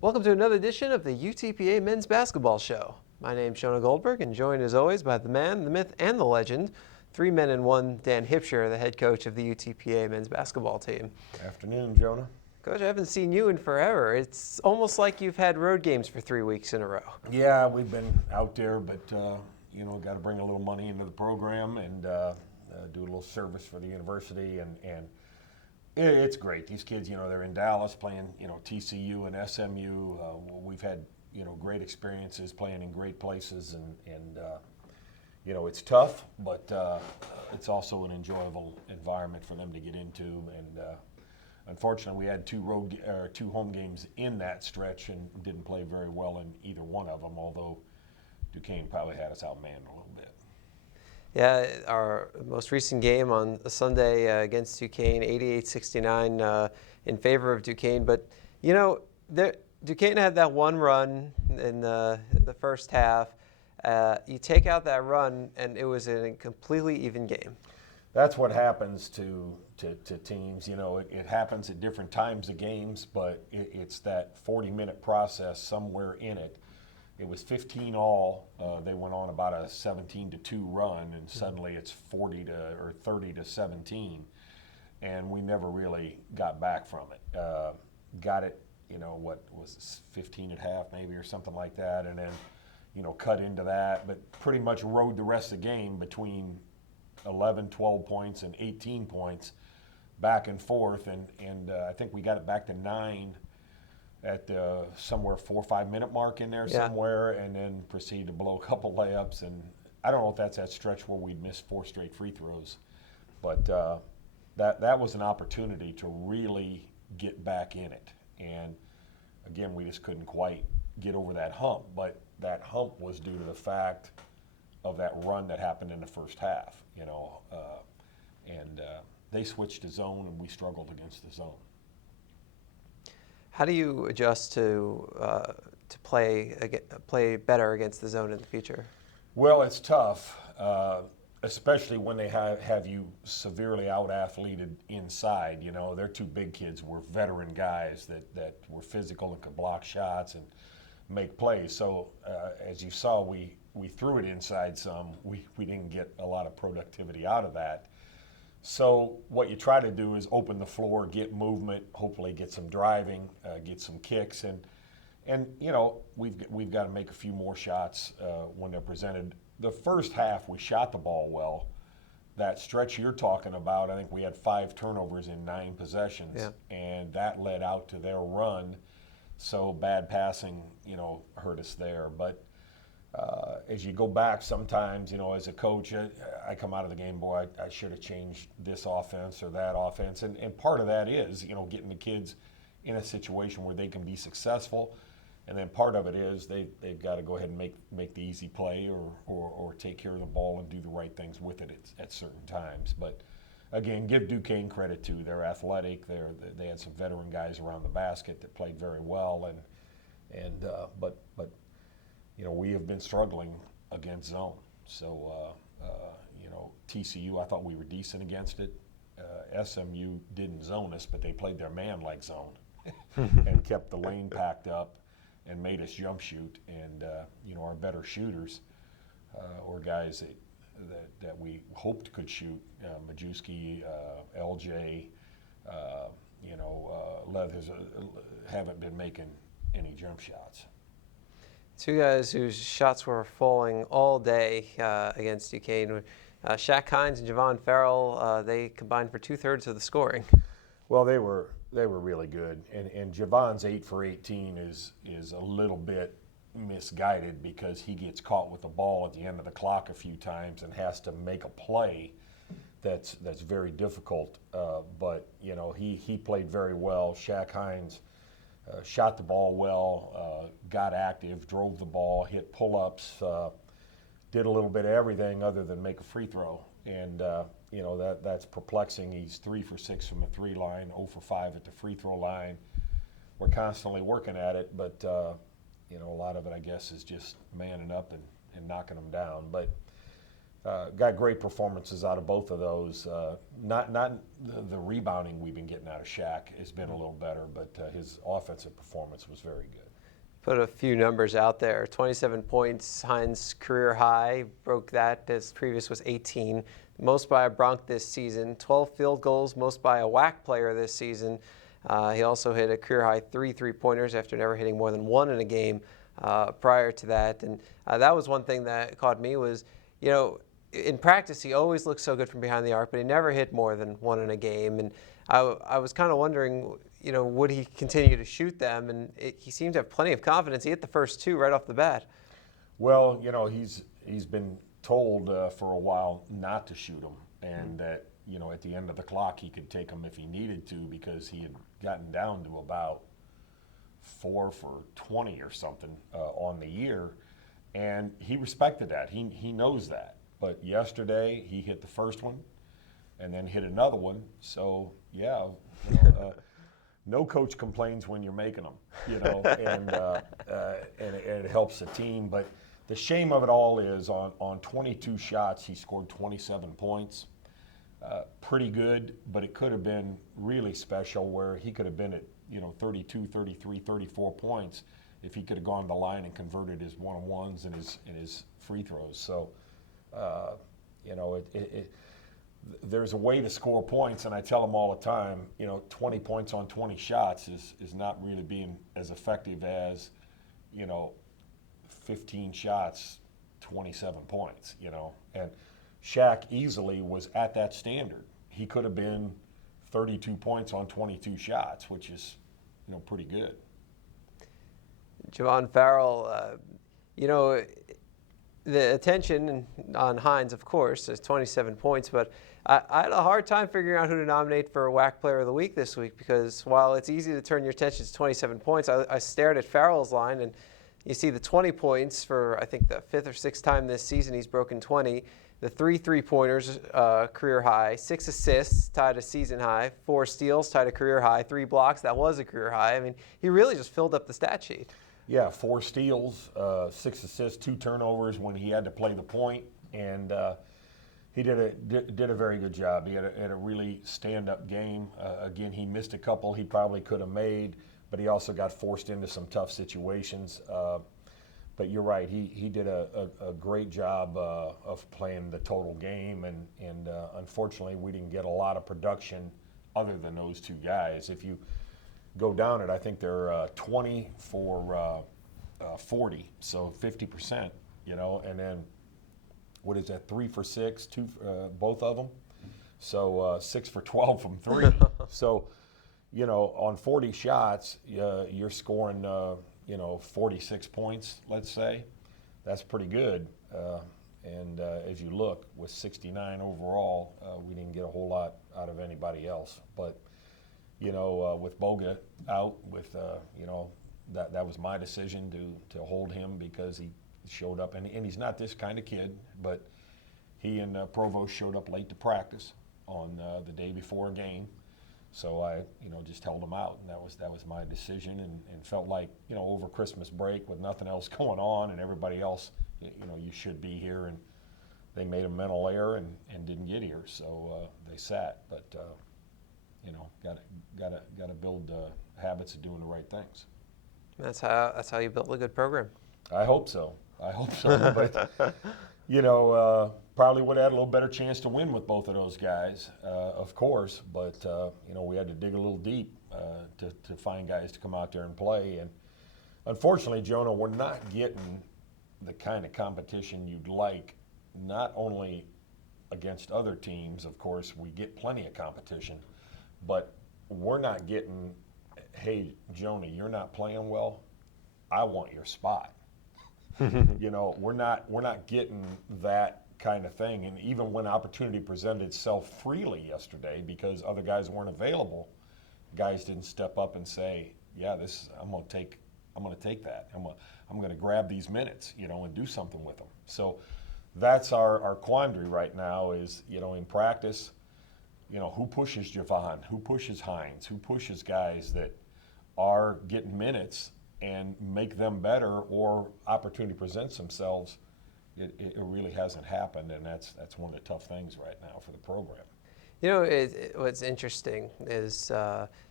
Welcome to another edition of the UTPA Men's Basketball Show. My name's Jonah Goldberg, and joined as always by the man, the myth, and the legend, 3 men in 1, Dan Hipsher, the head coach of the UTPA men's basketball team. Afternoon, Jonah. Coach, I haven't seen you in forever. It's almost like you've had road games for 3 weeks in a row. Yeah, we've been out there, but got to bring a little money into the program and do a little service for the university, and it's great. These kids, they're in Dallas playing, TCU and SMU. We've had, great experiences playing in great places, and it's tough, but it's also an enjoyable environment for them to get into. And unfortunately, we had two home games in that stretch and didn't play very well in either one of them, although Duquesne probably had us outmanned a little bit. Yeah, our most recent game on Sunday against Duquesne, 88-69 in favor of Duquesne. But, Duquesne had that one run in the first half. You take out that run, and it was a completely even game. That's what happens to teams. It happens at different times of games, but it's that 40-minute process somewhere in it. It was 15 all. They went on about a 17-2 run, and suddenly it's 30-17, and we never really got back from it. Got it, what was 15 at half maybe or something like that, and then cut into that, but pretty much rode the rest of the game between 11, 12 points and 18 points back and forth, and I think we got it back to 9 at the somewhere 4 or 5 minute mark in there somewhere, and then proceeded to blow a couple layups. And I don't know if that's that stretch where we'd missed 4 straight free throws, but that was an opportunity to really get back in it. And again, we just couldn't quite get over that hump, but that hump was due to the fact of that run that happened in the first half, and they switched to zone, and we struggled against the zone. How do you adjust to play better against the zone in the future? Well, it's tough, especially when they have you severely out-athleted inside. They're two big kids. We're veteran guys that were physical and could block shots and make plays. So as you saw, we threw it inside some. We didn't get a lot of productivity out of that. So what you try to do is open the floor, get movement, hopefully get some driving, get some kicks, and we've got to make a few more shots when they're presented. The first half we shot the ball well. That stretch you're talking about, I think we had 5 turnovers in 9 possessions, and that led out to their run. So bad passing, hurt us there. But as you go back sometimes, as a coach, I come out of the game, boy, I should have changed this offense or that offense. And part of that is, getting the kids in a situation where they can be successful. And then part of it is they've got to go ahead and make the easy play or take care of the ball and do the right things with it at certain times. But again, give Duquesne credit too. They're athletic. They had some veteran guys around the basket that played very well. But we have been struggling against zone. So, TCU, I thought we were decent against it. SMU didn't zone us, but they played their man like zone and kept the lane packed up and made us jump shoot. And, our better shooters or guys that we hoped could shoot, Majewski, LJ, Leathers, haven't been making any jump shots. Two guys whose shots were falling all day against Duquesne. Shaq Hines and Javon Farrell, they combined for 2/3 of the scoring. Well, they were really good, and Javon's 8 for 18 is a little bit misguided because he gets caught with the ball at the end of the clock a few times and has to make a play that's very difficult. But he played very well. Shaq Hines shot the ball well, got active, drove the ball, hit pull-ups, did a little bit of everything other than make a free throw. And, that's perplexing. He's 3 for 6 from the 3 line, 0 for 5 at the free throw line. We're constantly working at it, but, a lot of it, I guess, is just manning up and knocking them down. But got great performances out of both of those. Not the rebounding we've been getting out of Shaq has been a little better, but his offensive performance was very good. put a few numbers out there. 27 points, Hines' career high, broke that. His previous was 18. Most by a Bronc this season. 12 field goals, most by a WAC player this season. He also hit a career high 3 3-pointers after never hitting more than one in a game prior to that. And that was one thing that caught me was, in practice he always looked so good from behind the arc, but he never hit more than one in a game. And I was kind of wondering, would he continue to shoot them? And he seemed to have plenty of confidence. He hit the first two right off the bat. Well, he's been told for a while not to shoot them, and that at the end of the clock he could take them if he needed to, because he had gotten down to about 4 for 20 or something on the year, and he respected that. He knows that. But yesterday he hit the first one, and then hit another one. So yeah. No coach complains when you're making them, and it helps the team. But the shame of it all is on 22 shots, he scored 27 points. Pretty good, but it could have been really special where he could have been at 32, 33, 34 points if he could have gone to the line and converted his one-on-ones and his free throws. So, there's a way to score points, and I tell them all the time, 20 points on 20 shots is not really being as effective as, 15 shots, 27 points, And Shaq easily was at that standard. He could have been 32 points on 22 shots, which is, pretty good. Javon Farrell, the attention on Hines, of course, is 27 points, but I had a hard time figuring out who to nominate for WAC Player of the Week this week, because while it's easy to turn your attention to 27 points, I stared at Farrell's line, and you see the 20 points for, I think, the 5th or 6th time this season he's broken 20, the 3 3-pointers, career high, 6 assists, tied a season high, 4 steals, tied a career high, 3 blocks, that was a career high. I mean, he really just filled up the stat sheet. Yeah, 4 steals, 6 assists, 2 turnovers when he had to play the point, and he did a very good job. He had a really stand-up game. Again, he missed a couple he probably could have made, but he also got forced into some tough situations. But you're right, he did a great job of playing the total game, and unfortunately we didn't get a lot of production other than those 2 guys. If you go down it, I think they're 20 for 40, so 50%, and then what is that, 3 for 6, 2 both of them, so 6 for 12 from 3. So on 40 shots, you're scoring 46 points, let's say. That's pretty good. And as you look, with 69 overall, we didn't get a whole lot out of anybody else. But with Boga out, with that was my decision to hold him, because he showed up, and he's not this kind of kid, but he and Provost showed up late to practice on the day before a game, so I just held him out, and that was my decision, and felt like over Christmas break with nothing else going on and everybody else, you should be here, and they made a mental error and didn't get here, so they sat, but got to build habits of doing the right things. That's how you build a good program. I hope so. But probably would have had a little better chance to win with both of those guys, of course. But we had to dig a little deep to find guys to come out there and play. And unfortunately, Jonah, we're not getting the kind of competition you'd like. Not only against other teams, of course, we get plenty of competition, but we're not getting, hey, Jonah, you're not playing well, I want your spot. We're not getting that kind of thing. And even when opportunity presented itself freely yesterday, because other guys weren't available, guys didn't step up and say, yeah, I'm going to take that. I'm going to grab these minutes, and do something with them. So that's our quandary right now is, in practice, who pushes Javon, who pushes Hines, who pushes guys that are getting minutes and make them better, or opportunity presents themselves. It really hasn't happened, and that's one of the tough things right now for the program. What's interesting is,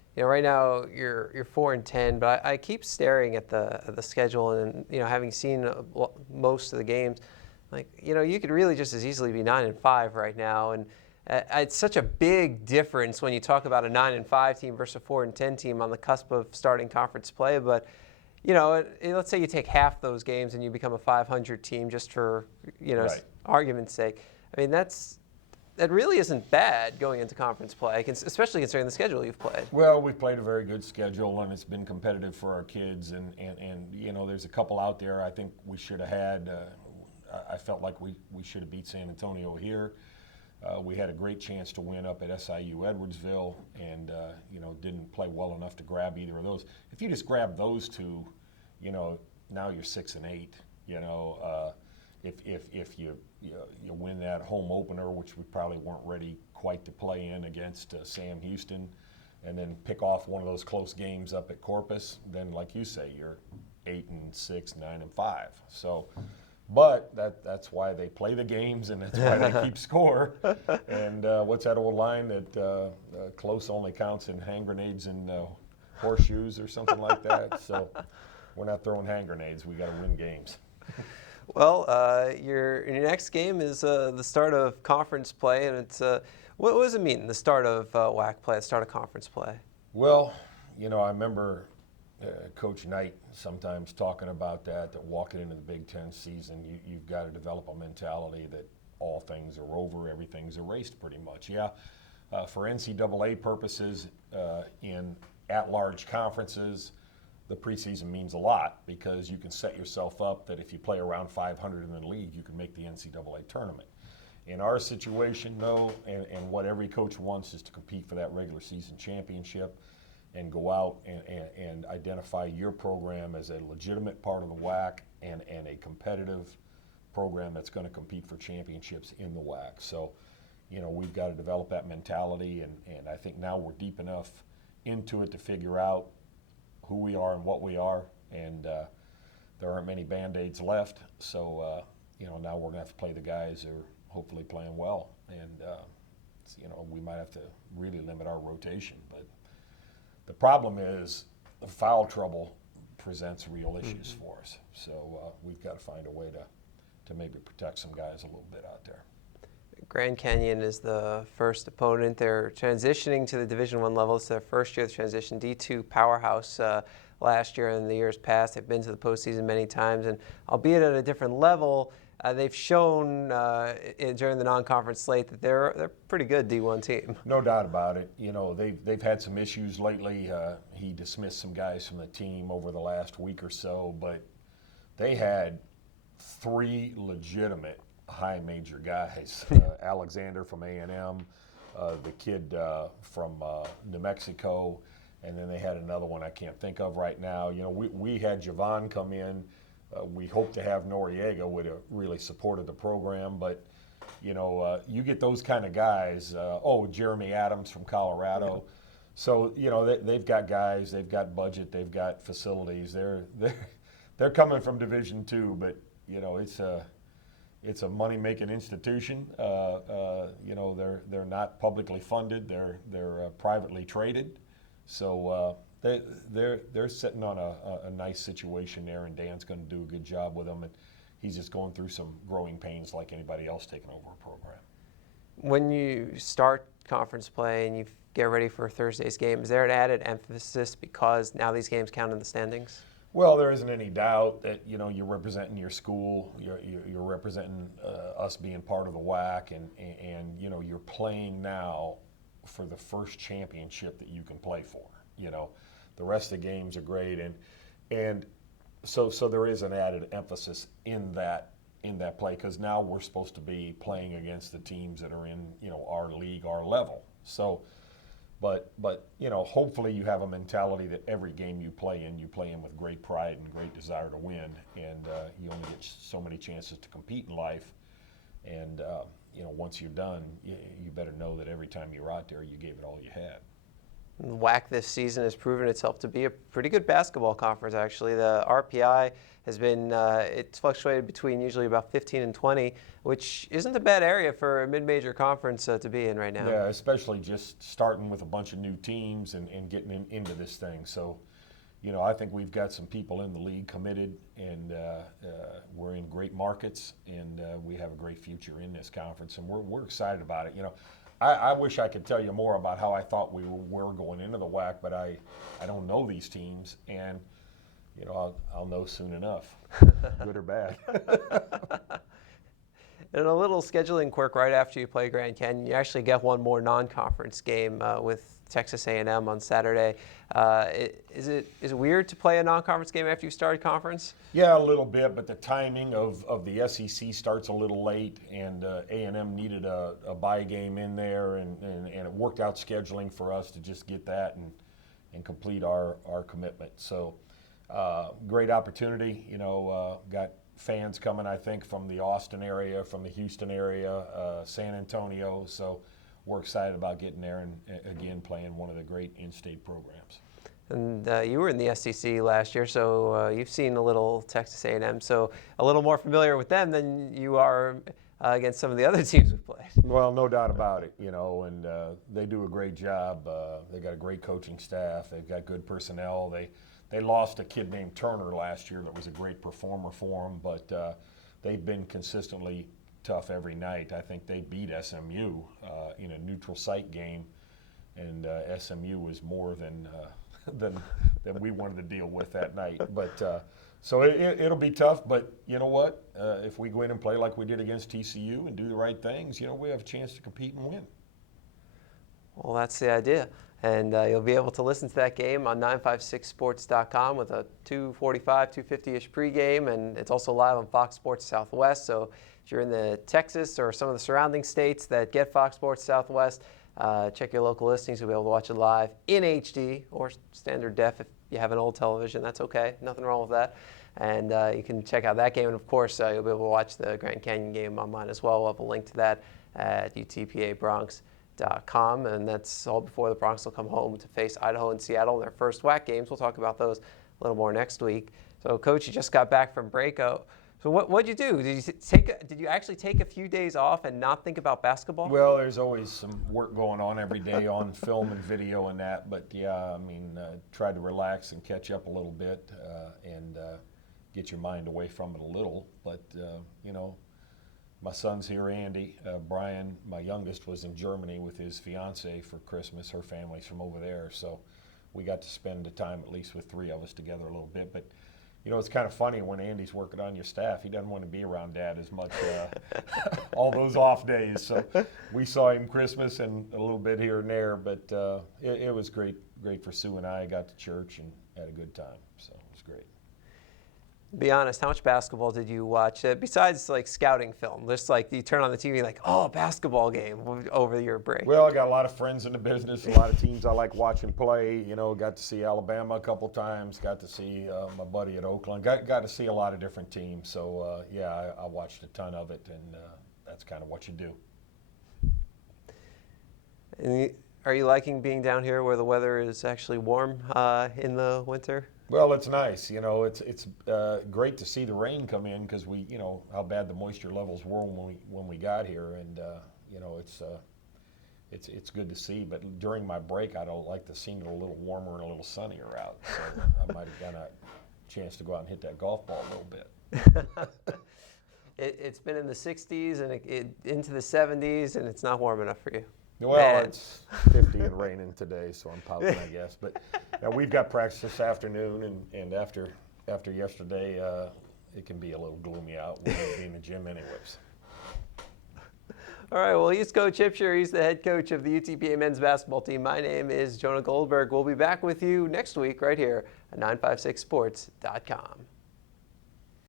Right now you're 4-10, but I keep staring at the schedule, and having seen most of the games, like you could really just as easily be 9-5 right now, and it's such a big difference when you talk about a 9-5 team versus a 4-10 team on the cusp of starting conference play. But let's say you take half those games and you become a 500 team, just for Right. argument's sake. I mean, that really isn't bad going into conference play, especially considering the schedule you've played. Well, we've played a very good schedule, and it's been competitive for our kids. And there's a couple out there I think we should have had. I felt like we should have beat San Antonio here. We had a great chance to win up at SIU Edwardsville, and didn't play well enough to grab either of those. If you just grab those two, now you're 6-8. If you win that home opener, which we probably weren't ready quite to play in against Sam Houston, and then pick off one of those close games up at Corpus, then like you say, you're 8-6, 9-5. So. But that's why they play the games, and that's why they keep score. And what's that old line that close only counts in hand grenades and horseshoes or something like that? So we're not throwing hand grenades. We got to win games. Well, your next game is the start of conference play, and it's what does it mean, the start of WAC play, the start of conference play? Well, I remember Coach Knight sometimes talking about that walking into the Big Ten season, you've got to develop a mentality that all things are over, everything's erased pretty much. Yeah, for NCAA purposes, in at-large conferences, the preseason means a lot because you can set yourself up that if you play around 500 in the league, you can make the NCAA tournament. In our situation, though, and what every coach wants is to compete for that regular season championship and go out and identify your program as a legitimate part of the WAC and a competitive program that's going to compete for championships in the WAC. So, we've got to develop that mentality, and I think now we're deep enough into it to figure out who we are and what we are, and there aren't many Band-Aids left. So, now we're going to have to play the guys who are hopefully playing well, and we might have to really limit our rotation, but the problem is the foul trouble presents real issues for us. So we've got to find a way to maybe protect some guys a little bit out there. Grand Canyon is the first opponent. They're transitioning to the Division I level. It's their first year of the transition. D2 powerhouse last year and the years past. They've been to the postseason many times, and albeit at a different level, they've shown during the non-conference slate that they're a pretty good D1 team. No doubt about it. They've had some issues lately. He dismissed some guys from the team over the last week or so, but they had 3 legitimate high major guys. Alexander from A&M, the kid from New Mexico, and then they had another one I can't think of right now. We had Javon come in. We hope to have Noriega, would have really supported the program, but you get those kind of guys. Jeremy Adams from Colorado. So they've got guys, they've got budget, they've got facilities. They're coming from Division II, but it's a money-making institution. They're not publicly funded. They're privately traded. So they're sitting on a nice situation there, and Dan's going to do a good job with them. And he's just going through some growing pains like anybody else taking over a program. When you start conference play and you get ready for Thursday's game, is there an added emphasis because now these games count in the standings? Well, there isn't any doubt that you're representing your school, you're representing us being part of the WAC, and you're playing now for the first championship that you can play for. The rest of the games are great, and so there is an added emphasis in that play because now we're supposed to be playing against the teams that are in our league, our level. So. But hopefully you have a mentality that every game you play in with great pride and great desire to win, and you only get so many chances to compete in life. And once you're done, you better know that every time you're out there, you gave it all you had. WAC this season has proven itself to be a pretty good basketball conference, actually. The RPI has been, it's fluctuated between usually about 15 and 20, which isn't a bad area for a mid-major conference to be in right now. Yeah, especially just starting with a bunch of new teams and getting into this thing. So, you know, I think we've got some people in the league committed, and we're in great markets, and we have a great future in this conference, and we're excited about it. You know, I wish I could tell you more about how I thought we were going into the WAC, but I don't know these teams, and you know, I'll know soon enough, good or bad. And a little scheduling quirk right after you play Grand Canyon, you actually get one more non-conference game with Texas A&M on Saturday. Is it weird to play a non-conference game after you started conference? Yeah, a little bit, but the timing of the SEC starts a little late, and A&M needed a bye game in there, and it worked out scheduling for us to just get that and complete our commitment. So great opportunity, you know, got fans coming, I think, from the Austin area, from the Houston area, San Antonio. So we're excited about getting there and, again, playing one of the great in-state programs. And you were in the SEC last year, so you've seen a little Texas A&M, so a little more familiar with them than you are against some of the other teams we've played. Well, no doubt about it, you know, and they do a great job. They got a great coaching staff. They've got good personnel. They lost a kid named Turner last year that was a great performer for them, but they've been consistently tough every night. I think they beat SMU in a neutral site game, and SMU was more than we wanted to deal with that night. But so it'll be tough, but you know what? If we go in and play like we did against TCU and do the right things, you know, we have a chance to compete and win. Well, that's the idea. And you'll be able to listen to that game on 956sports.com with a 2:45, 2:50-ish pregame, and it's also live on Fox Sports Southwest. So if you're in the Texas or some of the surrounding states that get Fox Sports Southwest, check your local listings. You'll be able to watch it live in HD or standard def if you have an old television. That's okay. Nothing wrong with that. And you can check out that game. And, of course, you'll be able to watch the Grand Canyon game online as well. We'll have a link to that at UTPABronx.com, and that's all before the Bronx will come home to face Idaho and Seattle in their first WAC games. We'll talk about those a little more next week. So, Coach, you just got back from break. So what'd you do? Did you actually take a few days off and not think about basketball? Well, there's always some work going on every day on film and video and that, but yeah, I mean, try to relax and catch up a little bit and get your mind away from it a little. But you know, my son's here, Andy. Brian, my youngest, was in Germany with his fiance for Christmas. Her family's from over there, so we got to spend the time at least with three of us together a little bit. But you know, it's kind of funny when Andy's working on your staff. He doesn't want to be around Dad as much all those off days. So we saw him Christmas and a little bit here and there, but it was great for Sue and I. Got to church and had a good time, so it was great. Be honest, how much basketball did you watch besides like scouting film? Just like you turn on the TV like, oh, a basketball game over your break. Well, I got a lot of friends in the business, a lot of teams I like watching play. You know, got to see Alabama a couple times, got to see my buddy at Oakland, got to see a lot of different teams. So yeah, I watched a ton of it, and that's kind of what you do. And are you liking being down here where the weather is actually warm in the winter? Well, it's nice. You know, it's great to see the rain come in because we, you know, how bad the moisture levels were when we got here, and you know, it's good to see. But during my break, I'd like to see it a little warmer and a little sunnier out. So I might have got a chance to go out and hit that golf ball a little bit. It's been in the 60s and into the 70s, and it's not warm enough for you. Well, Man. It's 50 and raining today, so I'm pouting, I guess. But now we've got practice this afternoon, and after yesterday, it can be a little gloomy out. We're going to be in the gym anyways. All right, well, he's Coach Hipsher. He's the head coach of the UTPA men's basketball team. My name is Jonah Goldberg. We'll be back with you next week right here at 956sports.com.